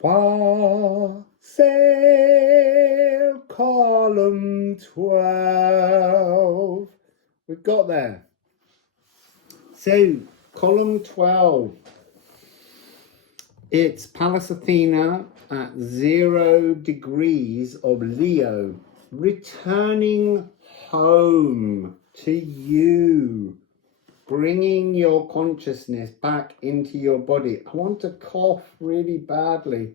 Wassail, column 12. We've got there. So, column 12. It's Pallas Athena at 0 degrees of Leo, returning home to you, bringing your consciousness back into your body. I want to cough really badly.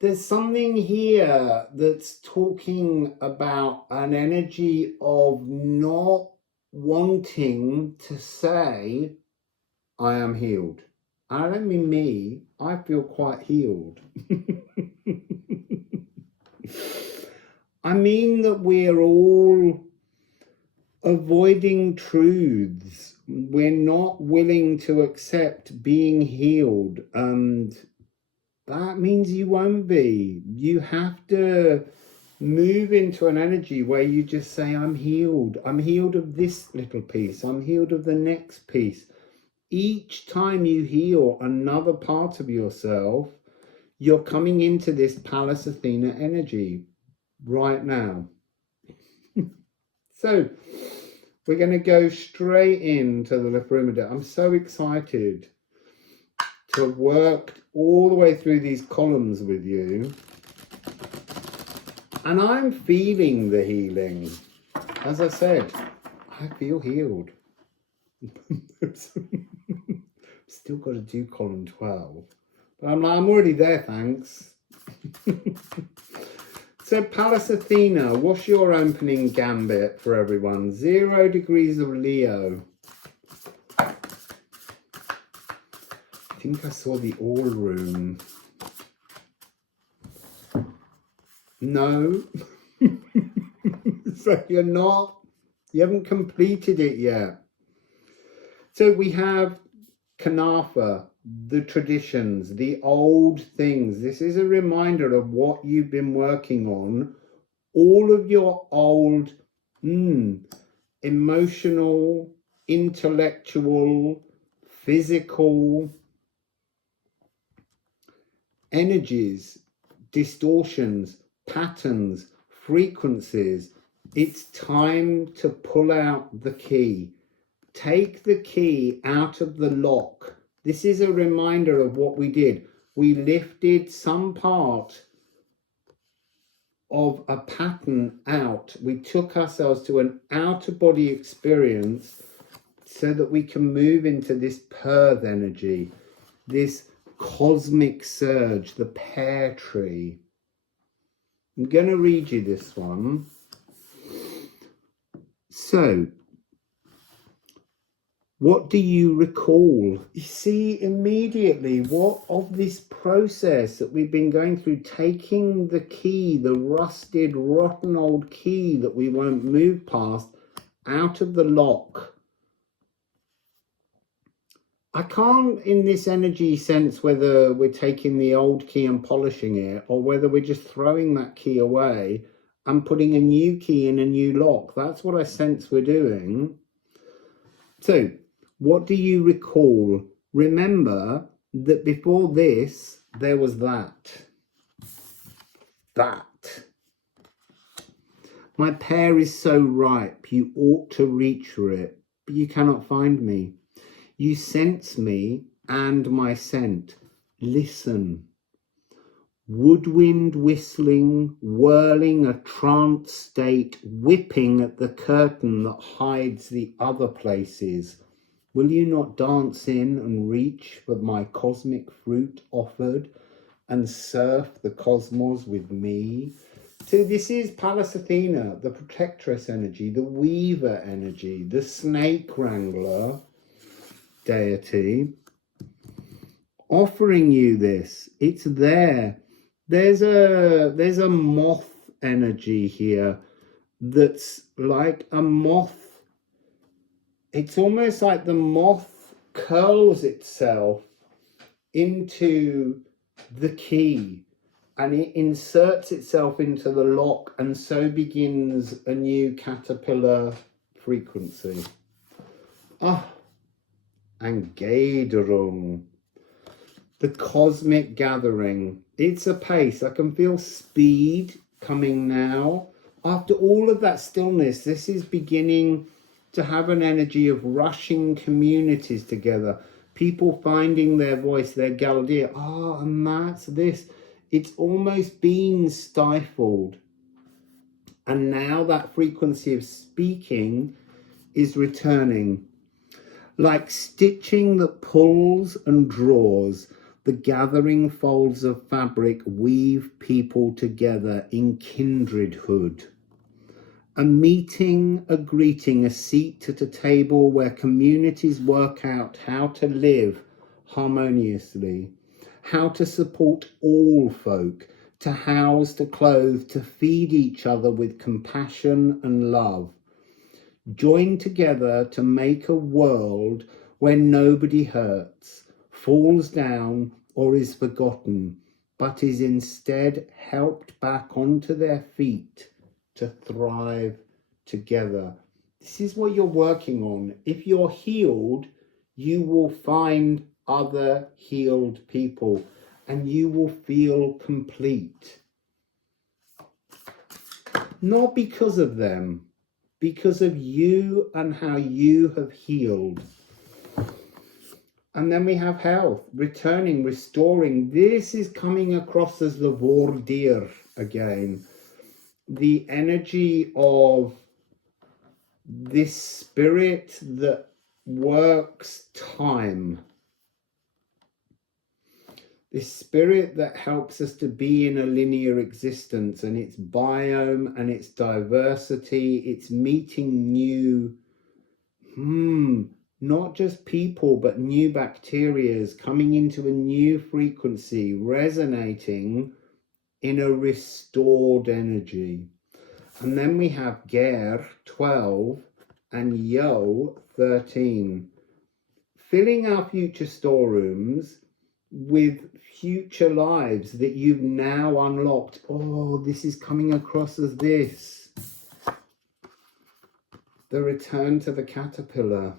There's something here that's talking about an energy of not wanting to say, I am healed. I don't mean me, I feel quite healed. I mean that we're all avoiding truths. We're not willing to accept being healed, and that means you won't be. You have to move into an energy where you just say, I'm healed. I'm healed of this little piece. I'm healed of the next piece. Each time you heal another part of yourself, you're coming into this Pallas Athena energy right now. So we're going to go straight into the Liffruma. I'm so excited to have worked all the way through these columns with you. And I'm feeling the healing. As I said, I feel healed. Still got to do column 12. But I'm already there, thanks. So Pallas Athena, what's your opening gambit for everyone? 0 degrees of Leo. I think I saw the all room. No. So you haven't completed it yet. So we have Kanafa, the traditions, the old things. This is a reminder of what you've been working on. All of your old emotional, intellectual, physical energies, distortions, patterns, frequencies. It's time to pull out the key. Take the key out of the lock. This is a reminder of what we did. We lifted some part of a pattern out. We took ourselves to an out-of-body experience so that we can move into this Perth energy, this cosmic surge, the pear tree. I'm going to read you this one. So, what do you recall? You see immediately what of this process that we've been going through, taking the key, the rusted, rotten old key that we won't move past, out of the lock. I can't in this energy sense whether we're taking the old key and polishing it or whether we're just throwing that key away and putting a new key in a new lock. That's what I sense we're doing. So, what do you recall? Remember that before this, there was that. My pear is so ripe, you ought to reach for it, but you cannot find me. You sense me and my scent. Listen. Woodwind whistling, whirling a trance state, whipping at the curtain that hides the other places. Will you not dance in and reach for my cosmic fruit offered and surf the cosmos with me? So this is Pallas Athena, the protectress energy, the weaver energy, the snake wrangler deity, offering you this. It's there. There's a moth energy here that's like a moth. It's almost like the moth curls itself into the key and it inserts itself into the lock, and so begins a new caterpillar frequency. and Gaderung. The cosmic gathering. It's a pace. I can feel speed coming now. After all of that stillness, this is beginning to have an energy of rushing communities together. People finding their voice, their Galdir. Ah, and that's this. It's almost been stifled. And now that frequency of speaking is returning. Like stitching that pulls and draws, the gathering folds of fabric weave people together in kindredhood. A meeting, a greeting, a seat at a table where communities work out how to live harmoniously, how to support all folk, to house, to clothe, to feed each other with compassion and love. Join together to make a world where nobody hurts, falls down, or is forgotten, but is instead helped back onto their feet to thrive together. This is what you're working on. If you're healed, you will find other healed people and you will feel complete. Not because of them, because of you and how you have healed. And then we have health, returning, restoring. This is coming across as the Vordir again. The energy of this spirit that works time. This spirit that helps us to be in a linear existence, and its biome and its diversity, it's meeting new, not just people, but new bacterias coming into a new frequency, resonating in a restored energy. And then we have Ger 12 and Yo 13, filling our future storerooms with future lives that you've now unlocked. Oh, this is coming across as this. The return to the caterpillar.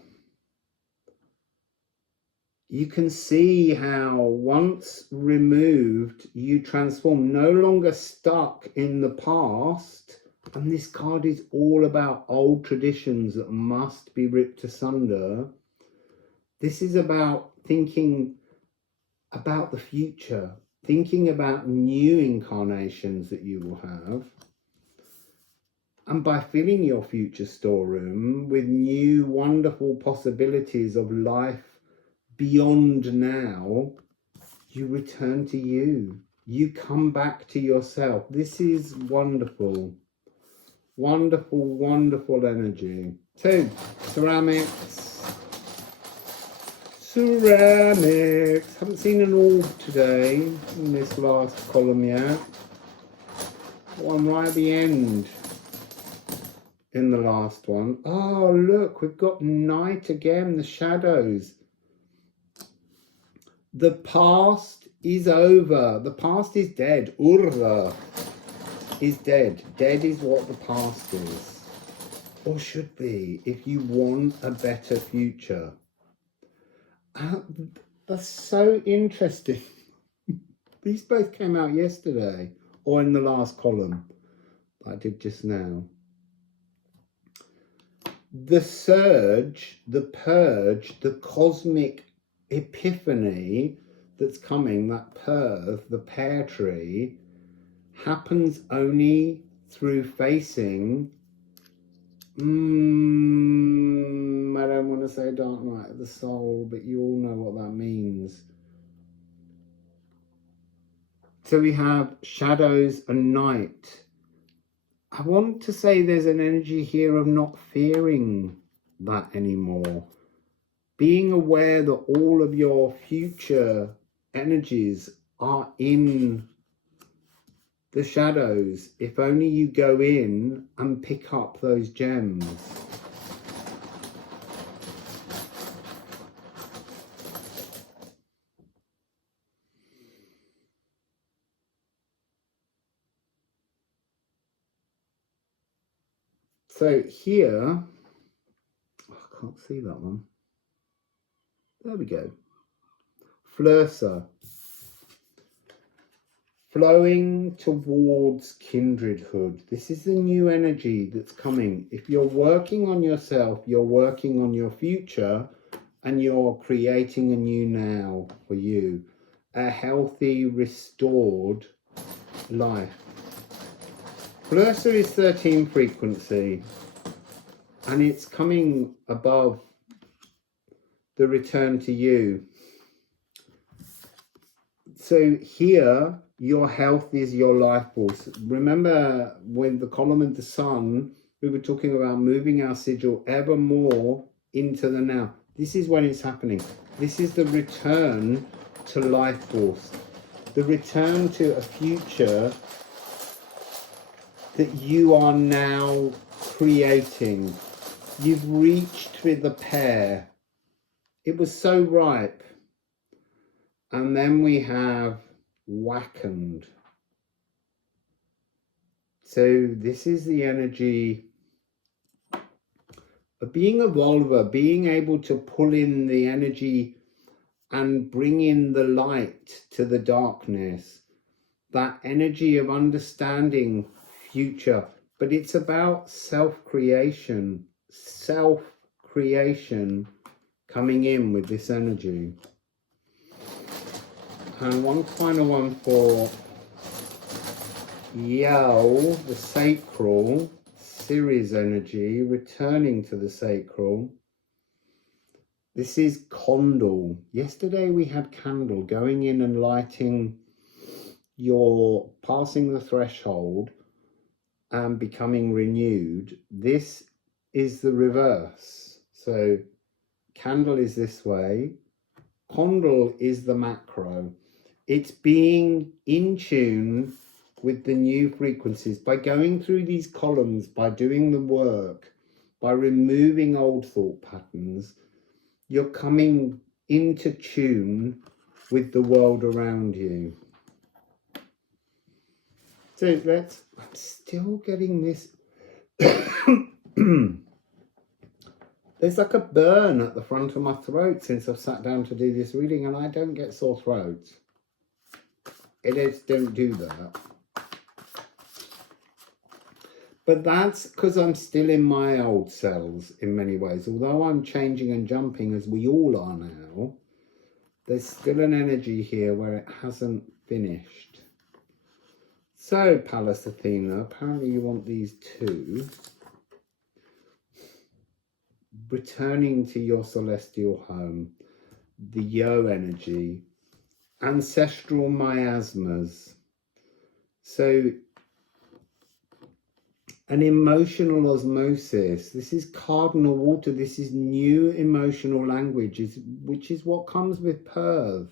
You can see how once removed, you transform, no longer stuck in the past. And this card is all about old traditions that must be ripped asunder. This is about thinking about the future, thinking about new incarnations that you will have. And by filling your future storeroom with new wonderful possibilities of life beyond now, you return to you. You come back to yourself. This is wonderful. Wonderful, wonderful energy. So, ceramics. Ceramics. Haven't seen an orb today in this last column yet. One right at the end in the last one. Oh, look, we've got night again, the shadows. The past is over. The past is dead. Urra is dead. Dead is what the past is. Or should be, if you want a better future. That's so interesting. These both came out yesterday, or in the last column that I did just now. The surge, the purge, the cosmic epiphany that's coming, that perth, the pear tree, happens only through facing, I don't want to say dark night of the soul, but you all know what that means. So we have shadows and night. I want to say there's an energy here of not fearing that anymore. Being aware that all of your future energies are in the shadows, if only you go in and pick up those gems. So here, I can't see that one. There we go. Flursa. Flowing towards kindredhood. This is the new energy that's coming. If you're working on yourself, you're working on your future, and you're creating a new now for you. A healthy, restored life. Flursa is 13 frequency, and it's coming above the return to you. So here, your health is your life force. Remember when the column of the sun, we were talking about moving our sigil ever more into the now. This is when it's happening. This is the return to life force. The return to a future that you are now creating. You've reached with the pear. It was so ripe. And then we have Wackened. So this is the energy of being a Volva, being able to pull in the energy and bring in the light to the darkness. That energy of understanding future. But it's about self-creation. Self-creation coming in with this energy. And one final one for Yao, the sacral, Ceres energy, returning to the sacral. This is Condal. Yesterday we had Candle, going in and lighting your, passing the threshold and becoming renewed. This is the reverse. So Candle is this way. Condal is the macro. It's being in tune with the new frequencies by going through these columns, by doing the work, by removing old thought patterns. You're coming into tune with the world around you. So let's, I'm still getting this. There's like a burn at the front of my throat since I've sat down to do this reading, and I don't get sore throats. It is, don't do that. But that's because I'm still in my old cells in many ways. Although I'm changing and jumping as we all are now, there's still an energy here where it hasn't finished. So, Pallas Athena, apparently you want these two. Returning to your celestial home, the Yo energy, ancestral miasmas. So, an emotional osmosis. This is cardinal water. This is new emotional language, which is what comes with Perth.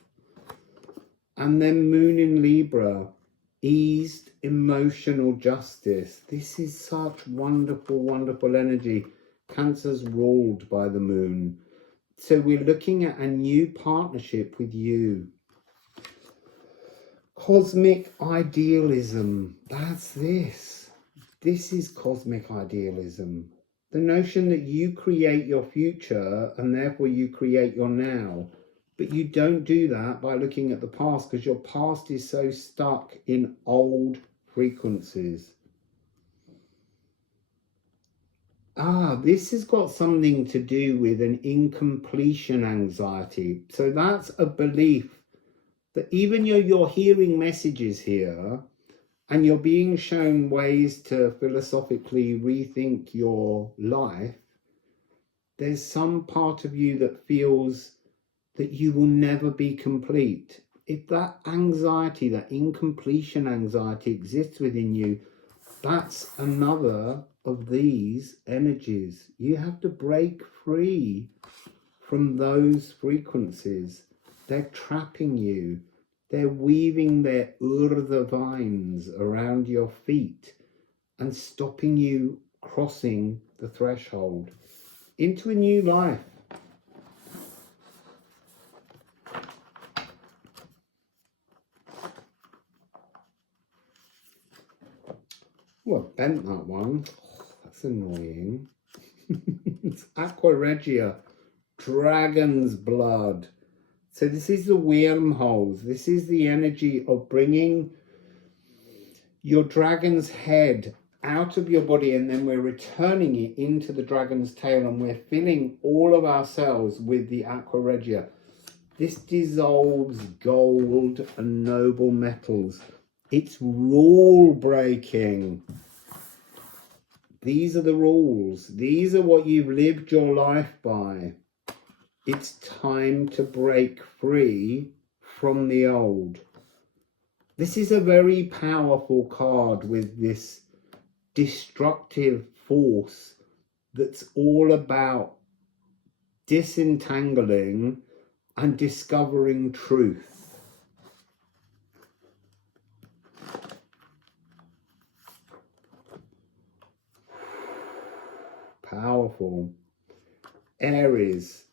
And then Moon in Libra, eased emotional justice. This is such wonderful, wonderful energy. Cancer's ruled by the moon. So we're looking at a new partnership with you. Cosmic idealism. That's this. This is cosmic idealism. The notion that you create your future and therefore you create your now. But you don't do that by looking at the past, because your past is so stuck in old frequencies. This has got something to do with an incompletion anxiety. So that's a belief that even you're hearing messages here and you're being shown ways to philosophically rethink your life, there's some part of you that feels that you will never be complete. If that anxiety, that incompletion anxiety exists within you, that's another of these energies. You have to break free from those frequencies. They're trapping you. They're weaving their urdha vines around your feet and stopping you crossing the threshold into a new life. Well, I bent that one. Oh, that's annoying. It's Aqua Regia, dragon's blood. So this is the wormholes. This is the energy of bringing your dragon's head out of your body, and then we're returning it into the dragon's tail, and we're filling all of our cells with the aqua regia. This dissolves gold and noble metals. It's rule breaking. These are the rules. These are what you've lived your life by. It's time to break free from the old. This is a very powerful card with this destructive force that's all about disentangling and discovering truth. Powerful. Aries.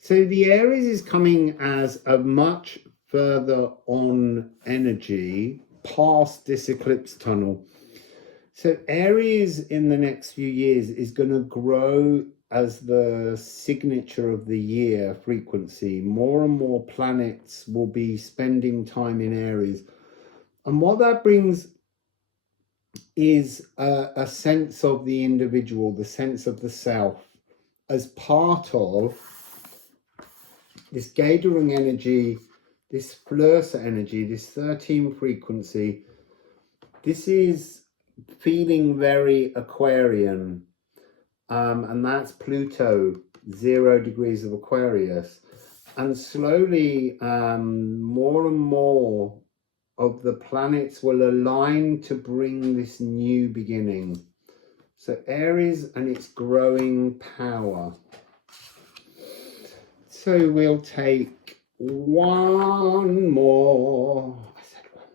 So the Aries is coming as a much further on energy past this eclipse tunnel. So Aries in the next few years is going to grow as the signature of the year frequency. More and more planets will be spending time in Aries. And what that brings is a sense of the individual, the sense of the self, as part of this Gathering energy, this Flursa energy, this 13 frequency. This is feeling very Aquarian, and that's Pluto, 0 degrees of Aquarius. And slowly, more and more of the planets will align to bring this new beginning. So Aries and its growing power. So we'll take one more. I said one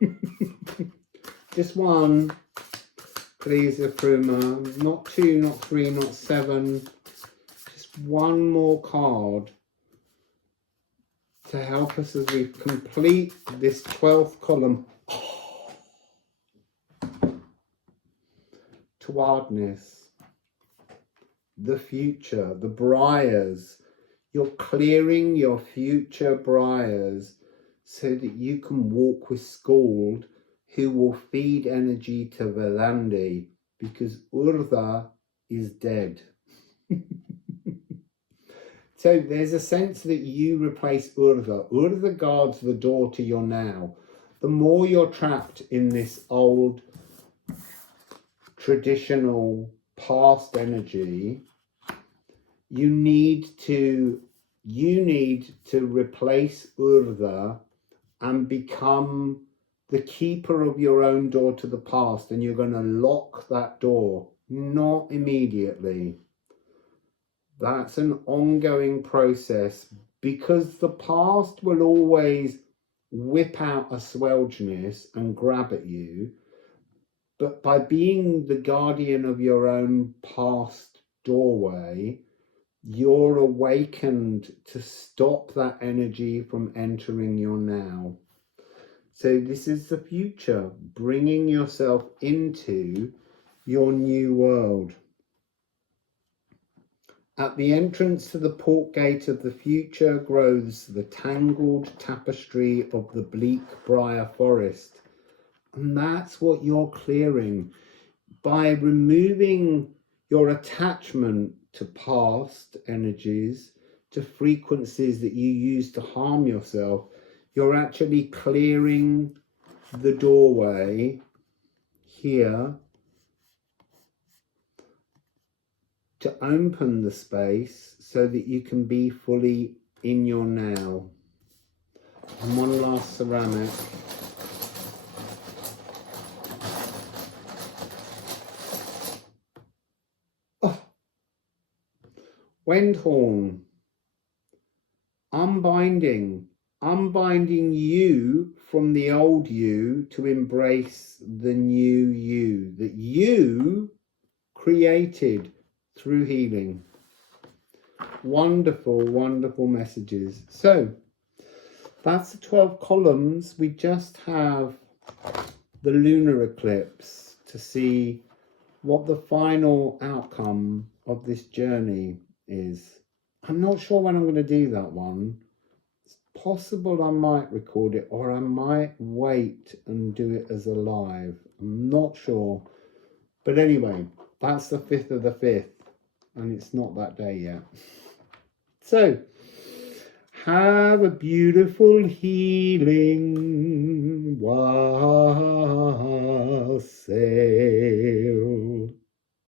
more. Just one, please, Liffruma. Not 2, not 3, not 7. Just one more card to help us as we complete this 12th column. Towardness. The future, the briars. You're clearing your future briars so that you can walk with Skald, who will feed energy to Velandi, because Urtha is dead. So there's a sense that you replace Urtha. Urtha guards the door to your now. The more you're trapped in this old, traditional, past energy, you need to replace Urtha and become the keeper of your own door to the past, and you're going to lock that door. Not immediately. That's an ongoing process, because the past will always whip out a swelgeness and grab at you. But by being the guardian of your own past doorway, you're awakened to stop that energy from entering your now. So this is the future, bringing yourself into your new world. At the entrance to the port gate of the future grows the tangled tapestry of the bleak briar forest. And that's what you're clearing. By removing your attachment to past energies, to frequencies that you use to harm yourself, you're actually clearing the doorway here to open the space so that you can be fully in your now. And one last ceramic. Oh. Wendhorn. Unbinding you from the old you to embrace the new you that you created through healing. Wonderful, wonderful messages. So that's the 12 columns. We just have the lunar eclipse to see what the final outcome of this journey is. I'm not sure when I'm going to do that one. It's possible I might record it, or I might wait and do it as a live. I'm not sure. But anyway, that's the 5th of the 5th, and it's not that day yet. So, have a beautiful healing